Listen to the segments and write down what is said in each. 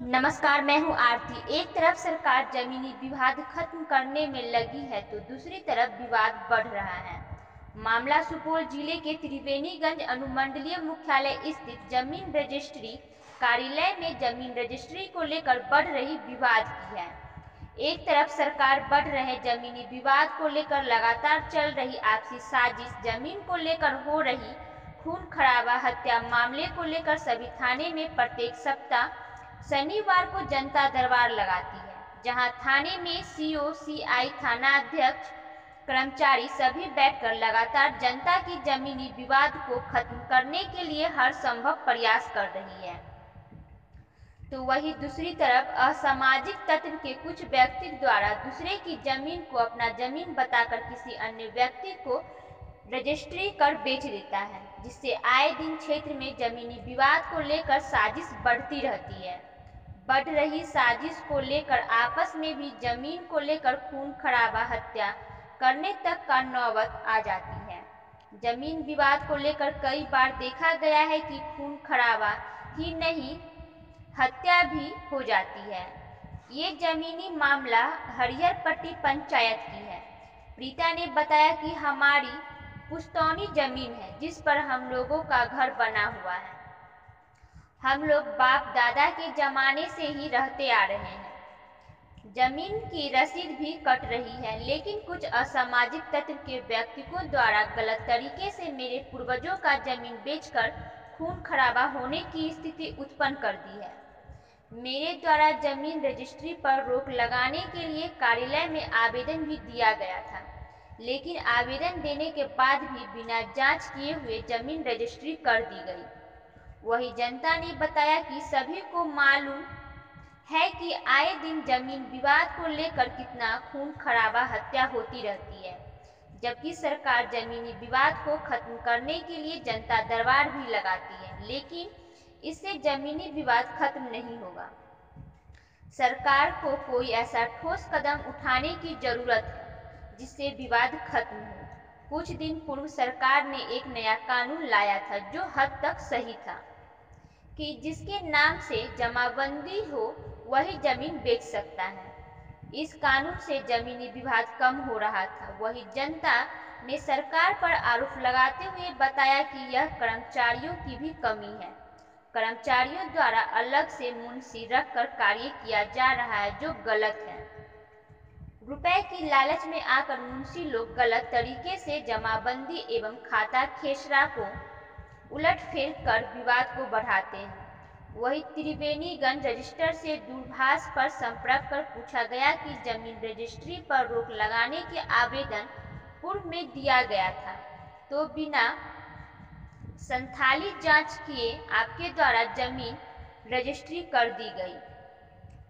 नमस्कार, मैं हूं आरती। एक तरफ सरकार जमीनी विवाद खत्म करने में लगी है तो दूसरी तरफ विवाद बढ़ रहा है। मामला सुपौल जिले के त्रिवेणीगंज अनुमंडलीय मुख्यालय स्थित जमीन रजिस्ट्री कार्यालय में जमीन रजिस्ट्री को लेकर बढ़ रही विवाद की है। एक तरफ सरकार बढ़ रहे जमीनी विवाद को लेकर लगातार चल रही आपसी साजिश, जमीन को लेकर हो रही खून खराबा हत्या मामले को लेकर सभी थाने में प्रत्येक सप्ताह शनिवार को जनता दरबार लगाती है, जहां थाने में सीओ, सीआई, थाना अध्यक्ष, कर्मचारी सभी बैठकर लगातार जनता की जमीनी विवाद को खत्म करने के लिए हर संभव प्रयास कर रही है। तो वहीं दूसरी तरफ असामाजिक तत्व के कुछ व्यक्ति द्वारा दूसरे की जमीन को अपना जमीन बताकर किसी अन्य व्यक्ति को रजिस्ट्री कर बेच देता है, जिससे आए दिन क्षेत्र में जमीनी विवाद को लेकर साजिश बढ़ती रहती है। बढ़ रही साजिश को लेकर आपस में भी जमीन को लेकर खून खराबा हत्या करने तक का नौबत आ जाती है। जमीन विवाद को लेकर कई बार देखा गया है कि खून खराबा ही नहीं, हत्या भी हो जाती है। ये जमीनी मामला हरिहरपट्टी पंचायत की है। प्रीता ने बताया कि हमारी पुश्तौनी जमीन है जिस पर हम लोगों का घर बना हुआ है। हम लोग बाप दादा के जमाने से ही रहते आ रहे हैं। जमीन की रसीद भी कट रही है, लेकिन कुछ असामाजिक तत्व के व्यक्तियों द्वारा गलत तरीके से मेरे पूर्वजों का जमीन बेचकर खून खराबा होने की स्थिति उत्पन्न कर दी है। मेरे द्वारा जमीन रजिस्ट्री पर रोक लगाने के लिए कार्यालय में आवेदन भी दिया गया था, लेकिन आवेदन देने के बाद भी बिना जांच किए हुए जमीन रजिस्ट्री कर दी गई। वही जनता ने बताया कि सभी को मालूम है कि आए दिन जमीन विवाद को लेकर कितना खून खराबा हत्या होती रहती है, जबकि सरकार जमीनी विवाद को खत्म करने के लिए जनता दरबार भी लगाती है, लेकिन इससे जमीनी विवाद खत्म नहीं होगा। सरकार को कोई ऐसा ठोस कदम उठाने की जरूरत है जिससे विवाद खत्म हो। कुछ दिन पूर्व सरकार ने एक नया कानून लाया था जो हद तक सही था कि जिसके नाम से जमाबंदी हो वही जमीन बेच सकता है। इस कानून से जमीनी विवाद कम हो रहा था। वही जनता ने सरकार पर आरोप लगाते हुए बताया कि यह कर्मचारियों की भी कमी है। कर्मचारियों द्वारा अलग से मुंशी रखकर कार्य किया जा रहा है जो गलत है। रुपए की लालच में आकर मुंशी लोग गलत तरीके से जमाबंदी एवं खाता खेसरा को उलटफेर कर विवाद को बढ़ाते हैं। वही त्रिवेणीगंज रजिस्टर से दूरभाष पर संपर्क कर पूछा गया कि जमीन रजिस्ट्री पर रोक लगाने के आवेदन पूर्व में दिया गया था, तो बिना संथाली जांच किए आपके द्वारा जमीन रजिस्ट्री कर दी गई।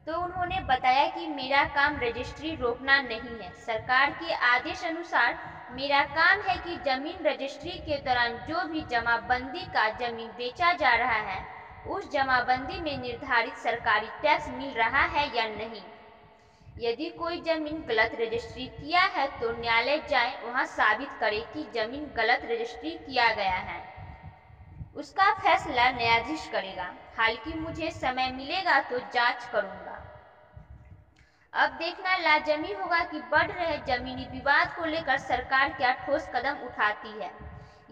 तो उन्होंने बताया कि मेरा काम रजिस्ट्री रोकना नहीं है। सरकार के आदेश अनुसार मेरा काम है कि जमीन रजिस्ट्री के दौरान जो भी जमाबंदी का जमीन बेचा जा रहा है उस जमाबंदी में निर्धारित सरकारी टैक्स मिल रहा है या नहीं। यदि कोई जमीन गलत रजिस्ट्री किया है तो न्यायालय जाए, वहां साबित करे कि जमीन गलत रजिस्ट्री किया गया है। उसका फैसला न्यायाधीश करेगा। हालांकि मुझे समय मिलेगा तो जांच करूंगा। अब देखना लाजमी होगा कि बढ़ रहे जमीनी विवाद को लेकर सरकार क्या ठोस कदम उठाती है,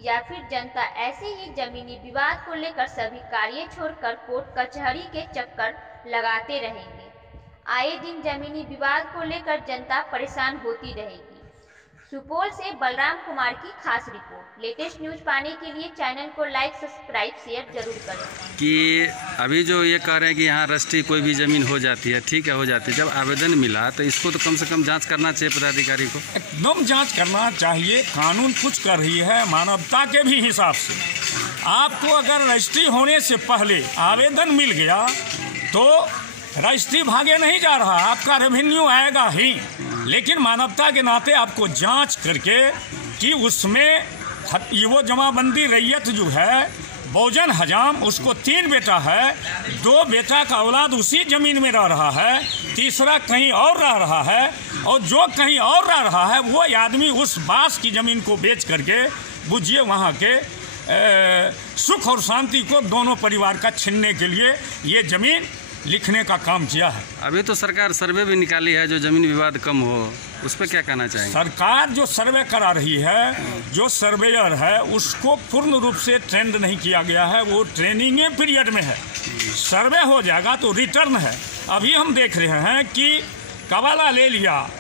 या फिर जनता ऐसे ही जमीनी विवाद को लेकर सभी कार्य छोड़कर कोर्ट कचहरी के चक्कर लगाते रहेंगे। आए दिन जमीनी विवाद को लेकर जनता परेशान होती रहेगी। सुपौल से बलराम कुमार की खास रिपोर्ट। लेटेस्ट न्यूज पाने के लिए चैनल को लाइक, सब्सक्राइब, शेयर जरूर करें। कि अभी जो ये कह रहे हैं कि यहाँ रजिस्ट्री कोई भी जमीन हो जाती है, ठीक है हो जाती है। जब आवेदन मिला तो इसको तो कम से कम जांच करना चाहिए पदाधिकारी को। एकदम जांच करना चाहिए। कानून कुछ कर रही है मानवता के भी हिसाब से। आपको अगर रजिस्ट्री होने से पहले आवेदन मिल गया तो रजिस्ट्री भागे नहीं जा रहा, आपका रेवेन्यू आएगा ही, लेकिन मानवता के नाते आपको जांच करके कि उसमें वो जमाबंदी रैयत जो है बहुजन हजाम, उसको 3 बेटा है, 2 बेटा का औलाद उसी जमीन में रह रहा है, तीसरा कहीं और रह रहा है, और जो कहीं और रह रहा है वो आदमी उस बास की ज़मीन को बेच करके बुझिए वहाँ के सुख और शांति को दोनों परिवार का छीनने के लिए ये ज़मीन लिखने का काम किया है। अभी तो सरकार सर्वे भी निकाली है जो जमीन विवाद कम हो, उस पर क्या कहना चाहेंगे? सरकार जो सर्वे करा रही है, जो सर्वेयर है उसको पूर्ण रूप से ट्रेंड नहीं किया गया है, वो ट्रेनिंग पीरियड में है। सर्वे हो जाएगा तो रिटर्न है। अभी हम देख रहे हैं कि कबाला ले लिया,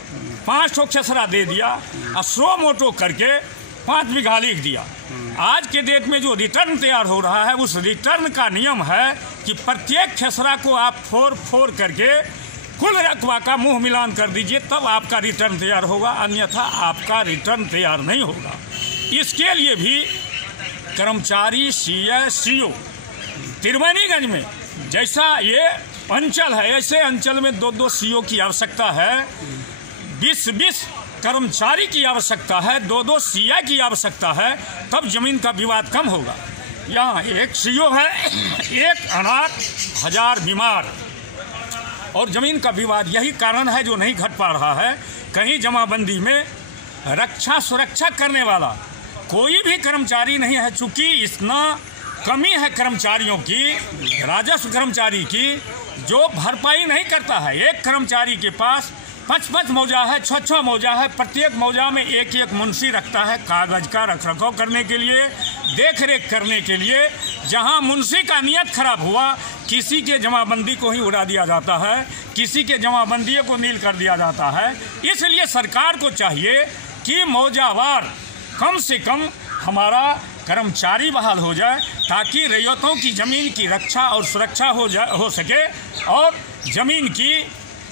5 खेसरा दे दिया और 100 मोटो करके 5 बीघा लिख दिया। आज के डेट में जो रिटर्न तैयार हो रहा है, उस रिटर्न का नियम है कि प्रत्येक खेसरा को आप फोर करके कुल रकबा का मुंह मिलान कर दीजिए, तब आपका रिटर्न तैयार होगा, अन्यथा आपका रिटर्न तैयार नहीं होगा। इसके लिए भी कर्मचारी सीओ त्रिवेणीगंज में जैसा ये अंचल है, ऐसे अंचल में 2 सीओ की आवश्यकता है, 20 कर्मचारी की आवश्यकता है, 2 सीए की आवश्यकता है, तब जमीन का विवाद कम होगा। यहाँ 1 सीओ है, 1 अनाथ, 1000 बीमार, और जमीन का विवाद यही कारण है जो नहीं घट पा रहा है। कहीं जमाबंदी में रक्षा सुरक्षा करने वाला कोई भी कर्मचारी नहीं है। चूँकि इतना कमी है कर्मचारियों की, राजस्व कर्मचारी की, जो भरपाई नहीं करता है। एक कर्मचारी के पास 5 मौजा है, 6 मौजा है, प्रत्येक मौजा में 1 मुंशी रखता है कागज का रखरखाव करने के लिए, देख रेख करने के लिए। जहां मुंशी का नियत खराब हुआ, किसी के जमाबंदी को ही उड़ा दिया जाता है, किसी के जमाबंदी को नील कर दिया जाता है। इसलिए सरकार को चाहिए कि मौजावार कम से कम हमारा कर्मचारी बहाल हो जाए, ताकि रैयतों की ज़मीन की रक्षा और सुरक्षा हो सके, और ज़मीन की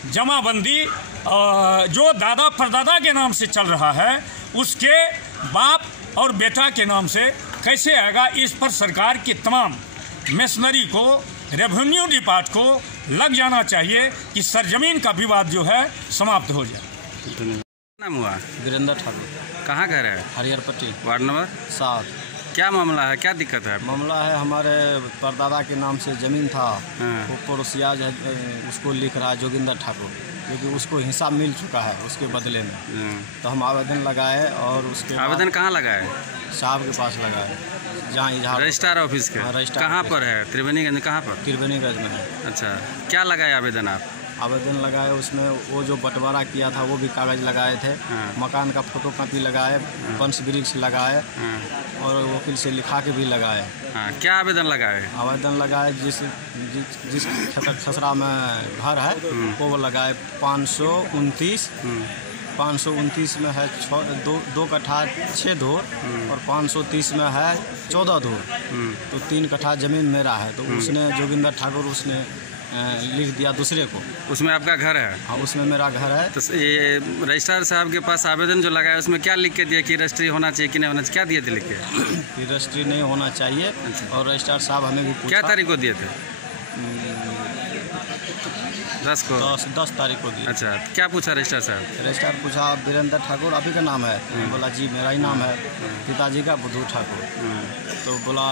जमाबंदी जो दादा परदादा के नाम से चल रहा है, उसके बाप और बेटा के नाम से कैसे आएगा। इस पर सरकार के तमाम मशीनरी को, रेवेन्यू डिपार्ट को लग जाना चाहिए कि सरजमीन का विवाद जो है समाप्त हो जाए। नाम हुआ? वीरेंद्र ठाकुर। कहाँ घर है? हरिहर पट्टी, वार्ड नंबर 7। क्या मामला है, क्या दिक्कत है? मामला है हमारे परदादा के नाम से ज़मीन था, हाँ। वो पड़ोसिया उसको लिख रहा है जोगिंदर ठाकुर, क्योंकि उसको हिसाब मिल चुका है उसके बदले में। तो हम आवेदन लगाए, और उसके आवेदन कहाँ लगाए? साहब के पास लगाए, जहाँ इजहार रजिस्ट्रार ऑफिस के। हाँ, रजिस्ट्रार कहाँ ऑफिस। पर है? त्रिवेणीगंज कहाँ पर? त्रिवेणीगंज में है। अच्छा, क्या लगाए आवेदन आप? आवेदन लगाए, उसमें वो जो बंटवारा किया था वो भी कागज़ लगाए थे, हाँ। मकान का फोटोकॉपी लगाए, वंश वृक्ष लगाए, हाँ। और वकील से लिखा के भी लगाए। हाँ, क्या आवेदन लगाए? आवेदन लगाए जिस खसरा में घर है वो लगाए 529। 529 में है 2 कट्ठा 6 धूर, और 530 में है 14 धूर। तो 3 कट्ठा ज़मीन मेरा है। तो उसने जोगिंदर ठाकुर उसने लिख दिया दूसरे को। उसमें आपका घर है? हाँ, उसमें मेरा घर है। तो ये रजिस्ट्रार साहब के पास आवेदन जो लगाया उसमें क्या लिख के दिया कि रजिस्ट्री होना चाहिए कि नहीं होना चाहिए? क्या दिए थे लिख के? कि रजिस्ट्री नहीं होना चाहिए। और रजिस्ट्रार साहब हमें भी पूछा। क्या तारीख को दिए थे? 10 को? 10 तारीख को दिया। अच्छा, क्या पूछा रजिस्ट्रार साहब? रजिस्ट्रार पूछा वीरेंद्र ठाकुर आप ही का नाम है? बोला जी मेरा ही नाम है। पिताजी का बुद्धू ठाकुर। तो बोला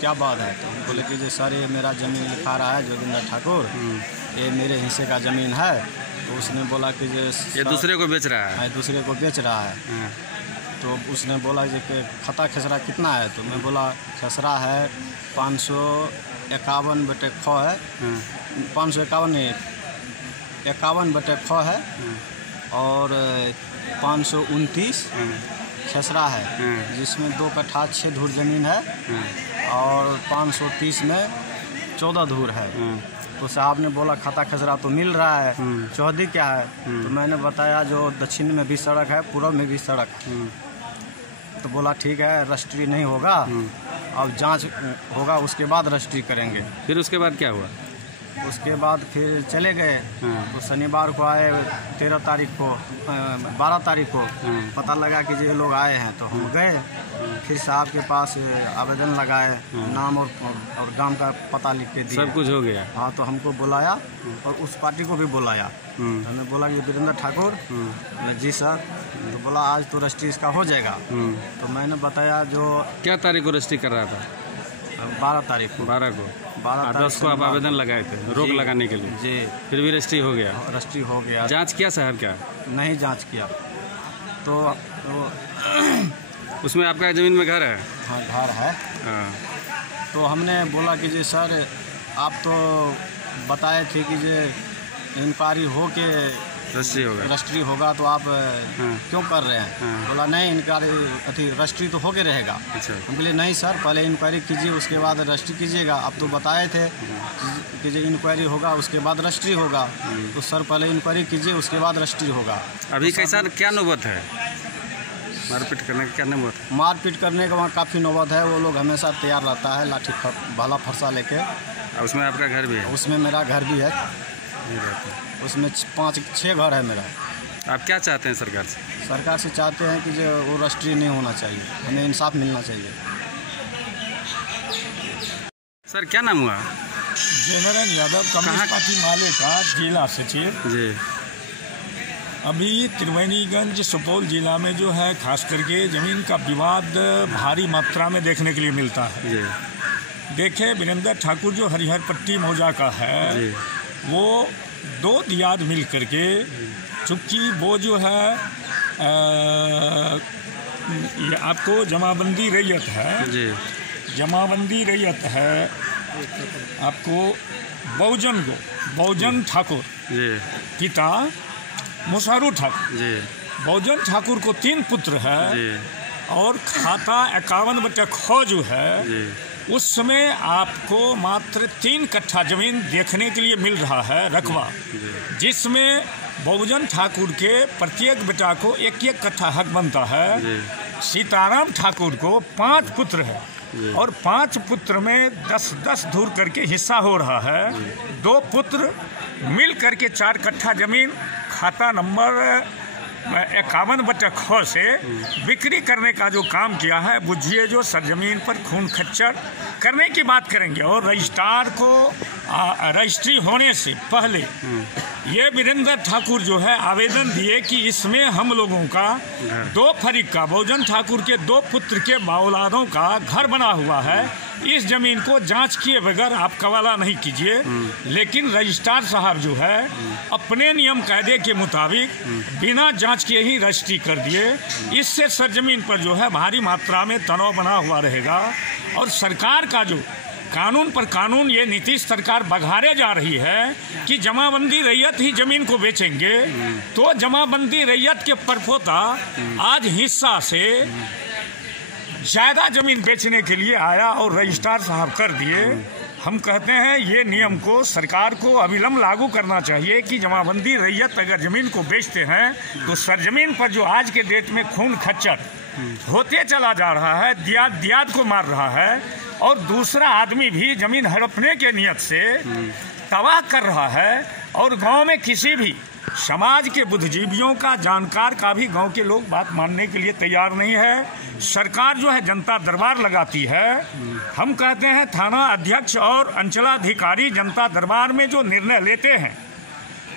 क्या बात है? तो बोले कि जो सर ये मेरा ज़मीन लिखा रहा है जोगिंदर ठाकुर, ये मेरे हिस्से का ज़मीन है। तो उसने बोला कि जो ये दूसरे को बेच रहा है? दूसरे को बेच रहा है। तो उसने बोला कि खता खसरा कितना है? तो मैं बोला खसरा है 551/ख है। 551 नहीं, 51/ख है, और 529 खसरा है, जिसमें 2 कट्ठा 6 धूर ज़मीन है, और 530 में 14 धूर है। तो साहब ने बोला खाता खसरा तो मिल रहा है, चौहदी क्या है? तो मैंने बताया जो दक्षिण में भी सड़क है, पूर्व में भी सड़क है। तो बोला ठीक है, रजिस्ट्री नहीं होगा, अब जांच होगा, उसके बाद रजिस्ट्री करेंगे। फिर उसके बाद क्या हुआ? उसके बाद फिर चले गए। तो शनिवार को आए, 13 तारीख को, 12 तारीख को पता लगा कि ये लोग आए हैं। तो हम गए, फिर साहब के पास आवेदन लगाए, नाम और गांव का पता लिख के दिया। सब कुछ हो गया? हाँ, तो हमको बुलाया और उस पार्टी को भी बुलाया। हमने बोला कि वीरेंद्र ठाकुर, जी सर। तो बोला आज तो रजिस्ट्री इसका हो जाएगा। तो मैंने बताया जो क्या तारीख को रजिस्ट्री कर रहा था? 12 तारीख को। 12 को? 12 10 को आप आवेदन लगाए थे रोक लगाने के लिए? जी। फिर भी रजिस्ट्री हो गया? रजिस्ट्री हो गया। जांच किया साहब? क्या नहीं जांच किया। तो उसमें आपका ज़मीन में घर है? हाँ, घर है। हाँ। तो हमने बोला कि जी सर आप तो बताए थे कि जो इंक्वायरी हो के रजिस्ट्री होगा तो आप क्यों कर रहे हैं? बोला नहीं, इंक्वायरी रजिस्ट्री तो होके रहेगा। अच्छा। हम बोले नहीं सर, पहले इंक्वायरी कीजिए उसके बाद रजिस्ट्री कीजिएगा। आप तो बताए थे कि जो इंक्वायरी होगा उसके बाद रजिस्ट्री होगा, तो सर पहले इंक्वायरी कीजिए उसके बाद रजिस्ट्री होगा। अभी कैसा क्या नौबत है मारपीट करने का? क्या नौबत है? मारपीट करने का वहाँ काफ़ी नौबत है। वो लोग हमेशा तैयार रहता है लाठी भाला फरसा लेके। उसमें आपका घर भी है? उसमें मेरा घर भी है, उसमें 5-6 घर है मेरा। आप क्या चाहते हैं सरकार से? सरकार से चाहते हैं कि जो वो रजिस्ट्री नहीं होना चाहिए, हमें इंसाफ मिलना चाहिए। सर क्या नाम हुआ? जनरल यादव, कम्युनिस्ट पार्टी माले का जिला सचिव जी। अभी त्रिवेणीगंज सुपौल जिला में जो है खास करके ज़मीन का विवाद भारी मात्रा में देखने के लिए मिलता है। जी। देखे वीरेंद्र ठाकुर जो हरिहर पट्टी मौजा का है जी। वो 2 दियाद मिल करके, चूँकि वो जो है ये आपको जमाबंदी रैयत है जी। जमाबंदी रैयत है आपको बहुजन ठाकुर जी। पिता मुशारू ठाकुर जी। बहुजन ठाकुर को 3 पुत्र है जी। और खाता 51/ख जो है जी। उस समय आपको मात्र 3 कट्ठा जमीन देखने के लिए मिल रहा है रकबा, जिसमें बहुजन ठाकुर के प्रत्येक बेटा को 1-1 कट्ठा हक बनता है। सीताराम ठाकुर को 5 पुत्र है और 5 पुत्र में 10-10 धूर करके हिस्सा हो रहा है। 2 पुत्र मिल करके 4 कट्ठा जमीन खाता नंबर 51/ख से बिक्री करने का जो काम किया है, बुझिए जो सरजमीन पर खून खच्चर करने की बात करेंगे। और रजिस्ट्रार को रजिस्ट्री होने से पहले ये वीरेंद्र ठाकुर जो है आवेदन दिए कि इसमें हम लोगों का 2 फरीक का बहुजन ठाकुर के 2 पुत्र के औलादों का घर बना हुआ है, इस जमीन को जांच किए बगैर आप कवाला नहीं कीजिए। लेकिन रजिस्ट्रार साहब जो है अपने नियम कायदे के मुताबिक बिना जांच किए ही रजिस्ट्री कर दिए। इससे सरजमीन पर जो है भारी मात्रा में तनाव बना हुआ रहेगा और सरकार का जो कानून पर कानून ये नीतीश सरकार बघारे जा रही है कि जमाबंदी रैयत ही जमीन को बेचेंगे, तो जमाबंदी रैयत के परपोता आज हिस्सा से ज़्यादा ज़मीन बेचने के लिए आया और रजिस्ट्रार साहब कर दिए। हम कहते हैं ये नियम को सरकार को अविलंब लागू करना चाहिए कि जमाबंदी रैयत अगर ज़मीन को बेचते हैं तो सरजमीन पर जो आज के डेट में खून खच्चर होते चला जा रहा है, दियाद को मार रहा है और दूसरा आदमी भी ज़मीन हड़पने के नियत से तबाह कर रहा है और गांव में किसी भी समाज के बुद्धिजीवियों का जानकार का भी गांव के लोग बात मानने के लिए तैयार नहीं है। सरकार जो है जनता दरबार लगाती है। हम कहते हैं थाना अध्यक्ष और अंचलाधिकारी जनता दरबार में जो निर्णय लेते हैं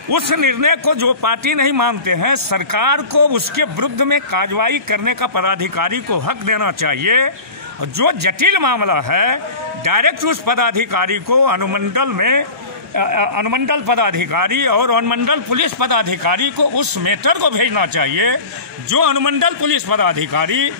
उस निर्णय को जो पार्टी नहीं मानते हैं, सरकार को उसके विरुद्ध में कार्रवाई करने का पदाधिकारी को हक देना चाहिए। जो जटिल मामला है डायरेक्ट उस पदाधिकारी को अनुमंडल पदाधिकारी और अनुमंडल पुलिस पदाधिकारी को उस मैटर को भेजना चाहिए। जो अनुमंडल पुलिस पदाधिकारी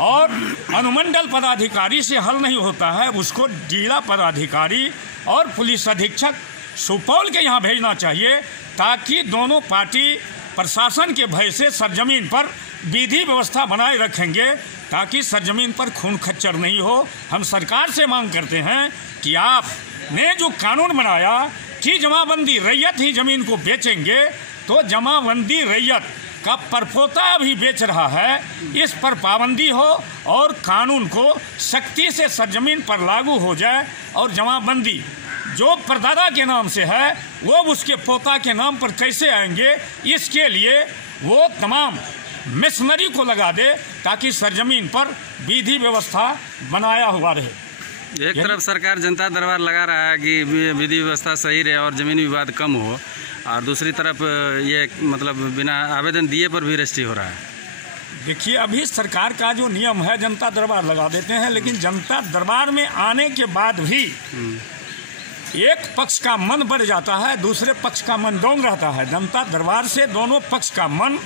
और अनुमंडल पदाधिकारी से हल नहीं होता है उसको जिला पदाधिकारी और पुलिस अधीक्षक सुपौल के यहाँ भेजना चाहिए, ताकि दोनों पार्टी प्रशासन के भय से सरजमीन पर विधि व्यवस्था बनाए रखेंगे ताकि सरजमीन पर खून खच्चर नहीं हो। हम सरकार से मांग करते हैं कि आपने जो कानून बनाया कि जमाबंदी रैयत ही ज़मीन को बेचेंगे, तो जमाबंदी रैयत का परपोता भी बेच रहा है, इस पर पाबंदी हो और कानून को सख्ती से सरजमीन पर लागू हो जाए और जमाबंदी जो परदादा के नाम से है वो उसके पोता के नाम पर कैसे आएंगे, इसके लिए वो तमाम मिशनरी को लगा दे ताकि सरजमीन पर विधि व्यवस्था बनाया हुआ रहे। एक तरफ सरकार जनता दरबार लगा रहा है कि विधि व्यवस्था सही रहे और ज़मीनी विवाद कम हो, और दूसरी तरफ ये मतलब बिना आवेदन दिए पर भी रजिस्ट्री हो रहा है। देखिए अभी सरकार का जो नियम है जनता दरबार लगा देते हैं, लेकिन जनता दरबार में आने के बाद भी एक पक्ष का मन बढ़ जाता है, दूसरे पक्ष का मन डाउन रहता है। जनता दरबार से दोनों पक्ष का मन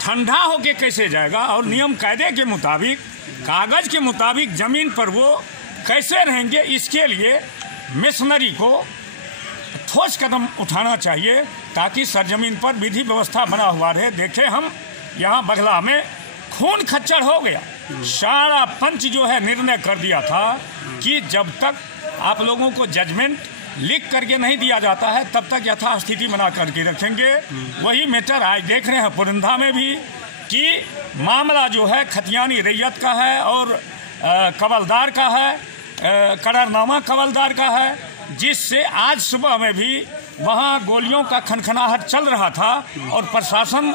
ठंडा होके कैसे जाएगा और नियम कायदे के मुताबिक कागज के मुताबिक ज़मीन पर वो कैसे रहेंगे, इसके लिए मिशनरी को ठोस कदम उठाना चाहिए ताकि सरजमीन पर विधि व्यवस्था बना हुआ रहे। देखें, हम यहाँ बघला में खून खच्चर हो गया। सारा पंच जो है निर्णय कर दिया था कि जब तक आप लोगों को जजमेंट लिख करके नहीं दिया जाता है तब तक यथास्थिति बना करके रखेंगे। वही मैटर आज देख रहे हैं पुरंदा में भी कि मामला जो है खतियानी रैयत का है और कवलदार का है, करारनामा कवलदार का है, जिससे आज सुबह में भी वहाँ गोलियों का खनखनाहट चल रहा था और प्रशासन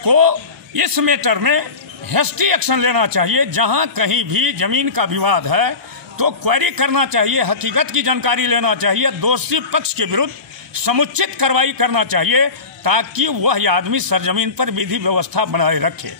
को इस मैटर में हेस्टी एक्शन लेना चाहिए। जहाँ कहीं भी ज़मीन का विवाद है तो क्वेरी करना चाहिए, हकीकत की जानकारी लेना चाहिए, दोषी पक्ष के विरुद्ध समुचित कार्रवाई करना चाहिए ताकि वह आदमी सरजमीन पर विधि व्यवस्था बनाए रखे।